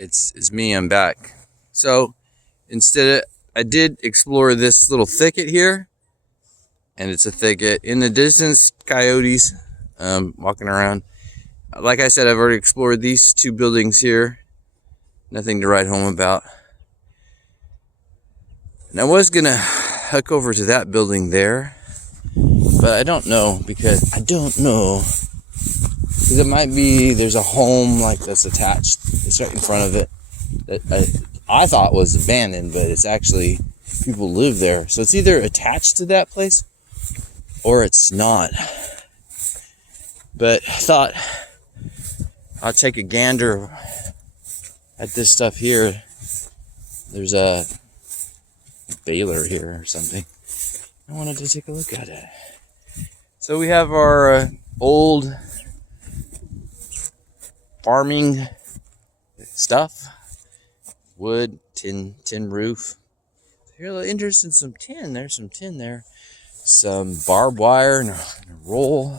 it's me. I'm back. So I did explore this little thicket here, and it's a thicket in the distance. Coyotes, walking around. Like I said, I've already explored these two buildings here. Nothing to write home about. And I was gonna hook over to that building there, but I don't know because it might be there's a home like that's attached. It's right in front of it that I thought was abandoned, but it's actually people live there. So it's either attached to that place or it's not. But I thought I'll take a gander at this stuff here. There's a baler here or something. I wanted to take a look at it. So we have our old farming stuff. Wood, tin roof. Here, interested in some tin. There's some tin there. Some barbed wire and a roll.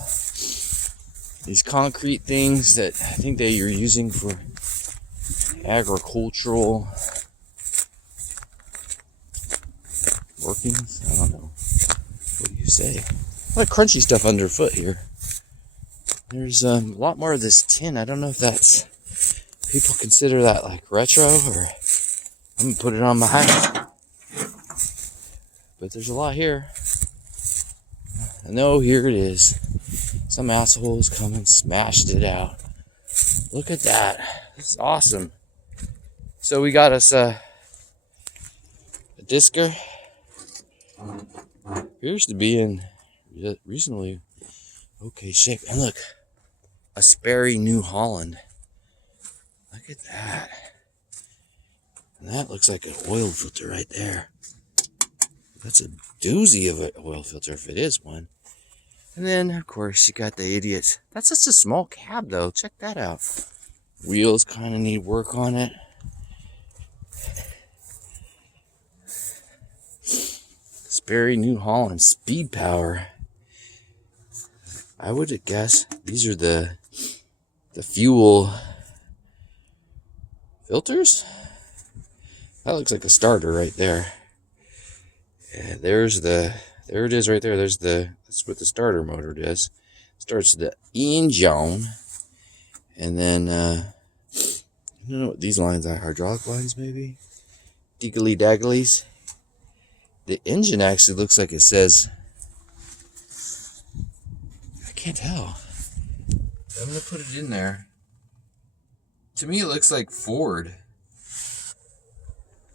These concrete things that I think they are using for agricultural workings. I don't know. What do you say? A lot of crunchy stuff underfoot here. There's a lot more of this tin. I don't know if that's people consider that like retro, or I'm gonna put it on my house. But there's a lot here. I know, here it is. Some assholes come and smashed it out. Look at that. This is awesome. So we got us a Disker. Appears to be in reasonably okay shape. And look, a Sperry New Holland. Look at that. And that looks like an oil filter right there. That's a doozy of an oil filter if it is one. And then, of course, you got the idiots. That's just a small cab, though. Check that out. Wheels kind of need work on it. Sperry New Holland Speed Power. I would guess these are the fuel filters. That looks like a starter right there. Yeah, there it is right there. That's what the starter motor does. Starts the engine, and then I don't know what these lines are. Hydraulic lines, maybe. Diggly dagglies. The engine actually looks like it says. I can't tell. I'm gonna put it in there. To me, it looks like Ford,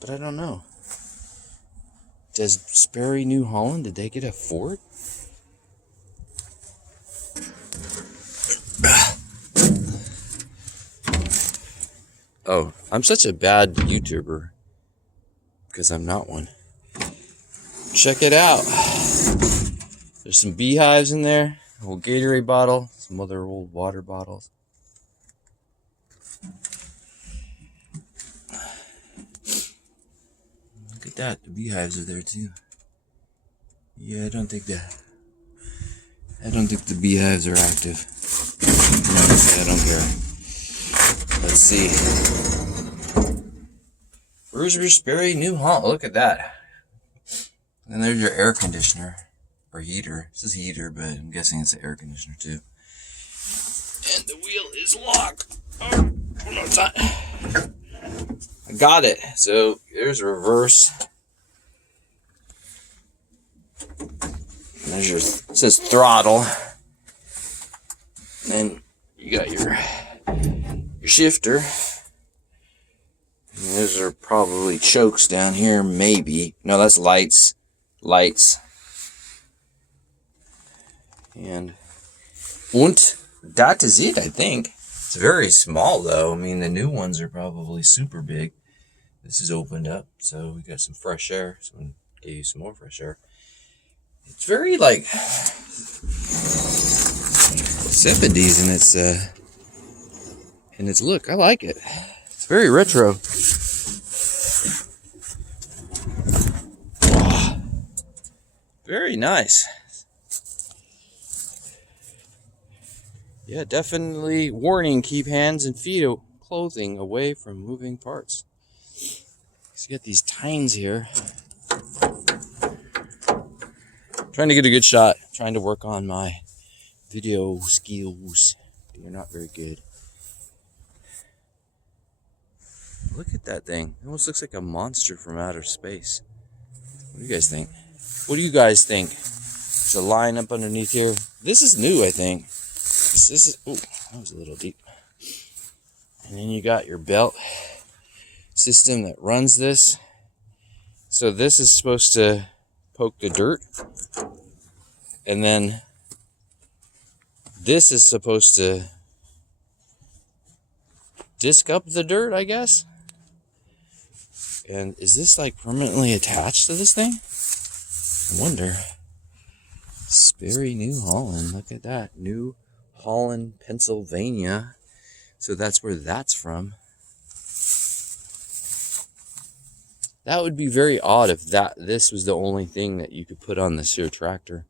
but I don't know. Does Sperry New Holland, did they get a Ford? Oh, I'm such a bad YouTuber because I'm not one. Check it out. There's some beehives in there, a old Gatorade bottle, some other old water bottles. Look at that, the beehives are there too. Yeah, I don't think the beehives are active. I don't care. Let's see. Where's your Sperry New Holland? Look at that. And there's your air conditioner. Or heater. It says heater, but I'm guessing it's an air conditioner too. And the wheel is locked. Oh, one more time. I got it. So there's reverse. There's your, it says throttle. And then you got your shifter. And those are probably chokes down here, maybe. No, that's lights. And that is it, I think. It's very small, though. I mean, the new ones are probably super big. This is opened up, so we got some fresh air. So I'm going to give you some more fresh air. It's very, like, 70s in its look. I like it. It's very retro. Very nice. Yeah, definitely warning, keep hands and feet clothing away from moving parts. So you got these tines here. Trying to get a good shot. Trying to work on my video skills. They're not very good. Look at that thing. It almost looks like a monster from outer space. What do you guys think? What do you guys think? There's a line up underneath here. This is new, I think. This is, oh, that was a little deep. And then you got your belt system that runs this. So this is supposed to poke the dirt. And then this is supposed to disc up the dirt, I guess. And is this like permanently attached to this thing? I wonder. Sperry New Holland. Look at that. New Holland, Pennsylvania. So that's where that's from. That would be very odd if this was the only thing that you could put on this here tractor.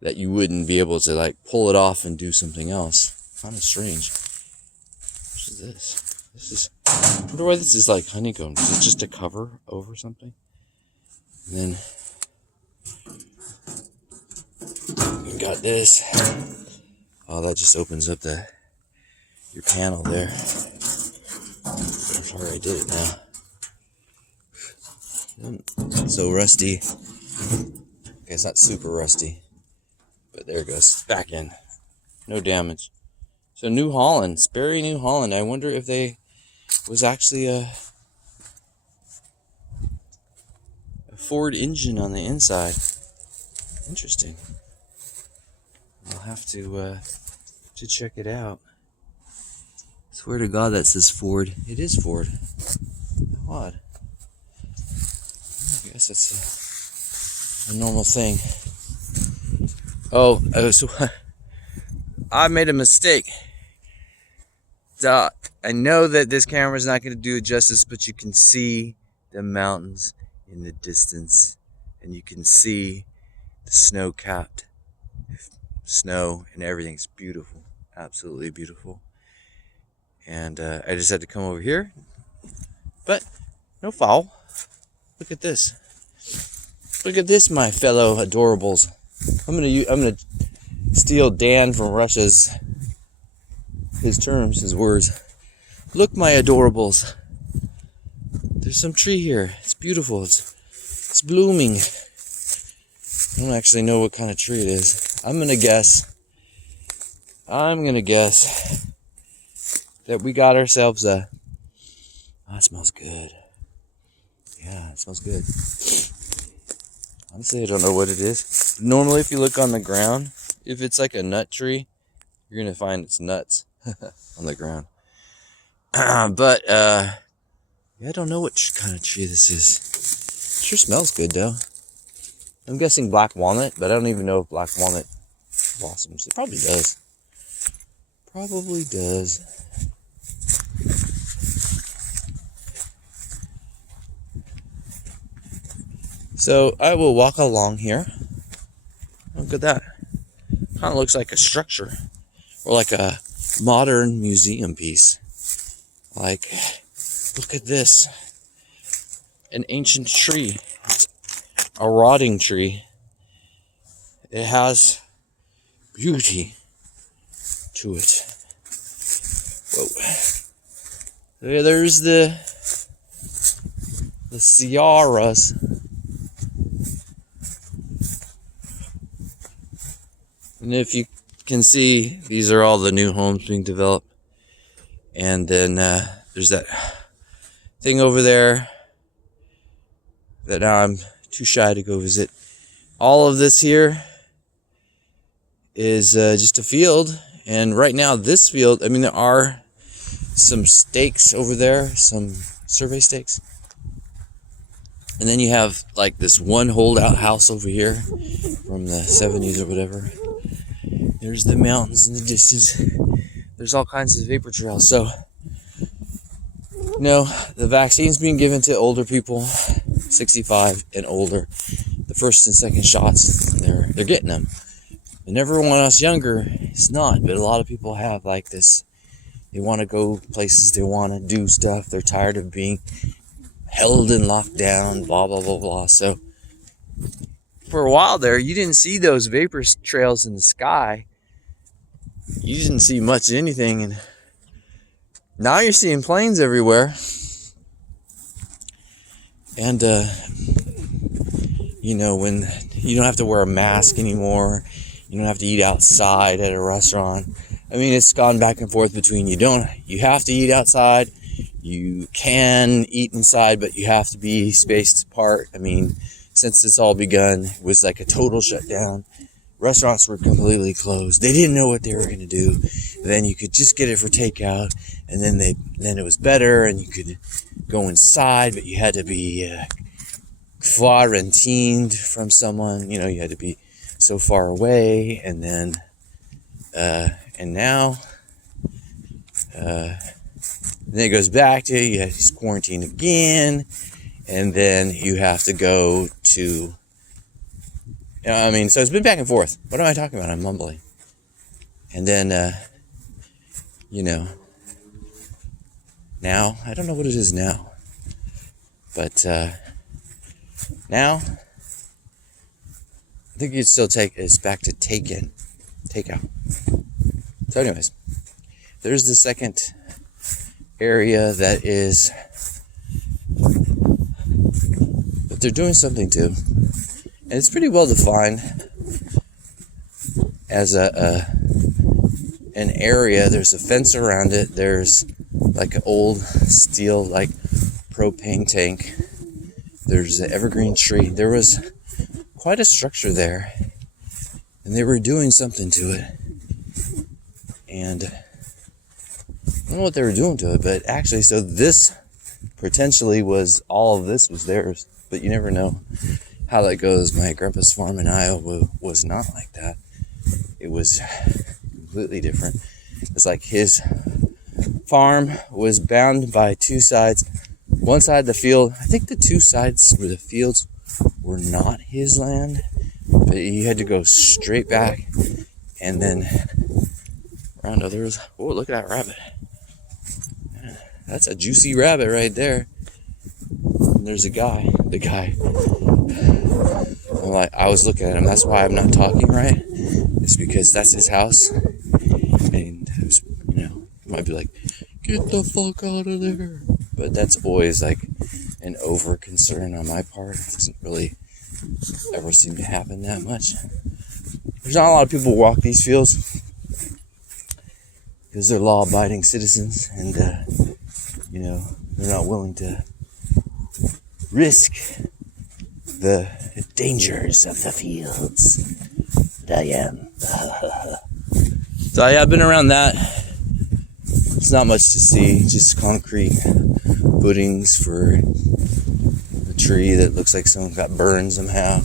That you wouldn't be able to like pull it off and do something else. Kind of strange. What is this? This is, I wonder why this is like honeycomb. Is it just a cover over something? And then we got this. Oh, that just opens up your panel there. I'm sorry I did it now. It's so rusty. Okay, it's not super rusty, but there it goes. Back in. No damage. So New Holland, Sperry New Holland. I wonder if they was actually a Ford engine on the inside. Interesting. I'll have to check it out. Swear to God that says Ford. It is Ford. How odd. I guess it's a normal thing. Oh, so I made a mistake. I know that this camera is not going to do it justice, but you can see the mountains in the distance, and you can see the snow-capped snow, and everything's beautiful, absolutely beautiful. And I just had to come over here, but no foul. Look at this. Look at this, my fellow adorables. I'm gonna steal Dan from Russia's his words. Look, my adorables. There's some tree here. It's beautiful. It's blooming. I don't actually know what kind of tree it is. I'm gonna guess that we got ourselves a. Oh, it smells good. Yeah, it smells good. Honestly, I don't know what it is. Normally, if you look on the ground, if it's like a nut tree, you're gonna find it's nuts on the ground. But yeah, I don't know what kind of tree this is. It sure smells good though. I'm guessing black walnut, but I don't even know if black walnut blossoms. It probably does. Probably does. So I will walk along here. Look at that. Kind of looks like a structure, or like a modern museum piece. Like, look at this. An ancient tree. It's a rotting tree. It has beauty to it. Whoa. There's the Sierras. And if you can see, these are all the new homes being developed. And then there's that thing over there that now I'm too shy to go visit. All of this here is just a field. And right now this field, I mean, there are some stakes over there, some survey stakes. And then you have like this one holdout house over here from the 70s or whatever. There's the mountains in the distance. There's all kinds of vapor trails. So, you know, the vaccine's being given to older people, 65 and older. The first and second shots, they're getting them. And everyone else younger is not, but a lot of people have like this They want to go places. They want to do stuff. They're tired of being held and locked down, blah, blah, blah, blah. So for a while there, you didn't see those vapor trails in the sky. You didn't see much of anything. And now you're seeing planes everywhere. And, you know, when you don't have to wear a mask anymore, you don't have to eat outside at a restaurant. I mean, it's gone back and forth between you have to eat outside, you can eat inside, but you have to be spaced apart. I mean, since it's all begun, it was like a total shutdown. Restaurants were completely closed. They didn't know what they were going to do. Then you could just get it for takeout, and then it was better, and you could go inside, but you had to be quarantined from someone. You know, you had to be so far away, and then and now then it goes back to you have to quarantine again, and then you have to go to, you know, I mean, so it's been back and forth. What am I talking about? I'm mumbling. And then you know, now I don't know what it is now, but now I think you'd still take it's back to takeout. So anyways, there's the second area that they're doing something to, and it's pretty well defined as an area. There's a fence around it. There's like an old steel like propane tank. There's an evergreen tree. There was quite a structure there, and they were doing something to it. And I don't know what they were doing to it, but actually, so this potentially was, all of this was theirs, but you never know how that goes. My grandpa's farm in Iowa was not like that. It was completely different. It's like his farm was bound by two sides. One side of the field, I think the two sides where the fields were not his land, but he had to go straight back, and then around others. Oh, look at that rabbit. That's a juicy rabbit right there. And there's the guy. I was looking at him. That's why I'm not talking right. It's because that's his house. And, you know, you might be like, get the fuck out of there. But that's always like an over concern on my part. It doesn't really ever seem to happen that much. There's not a lot of people who walk these fields because they're law-abiding citizens, and you know, they're not willing to risk the dangers of the fields. But I am. So yeah, I've been around that. It's not much to see, just concrete footings for a tree that looks like someone got burned somehow.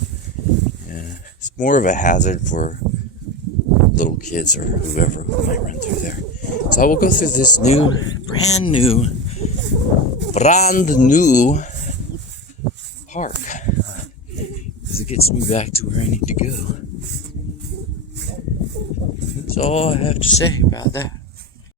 Yeah, it's more of a hazard for little kids or whoever who might run through there. So I will go through this brand new park, because it gets me back to where I need to go. That's all I have to say about that.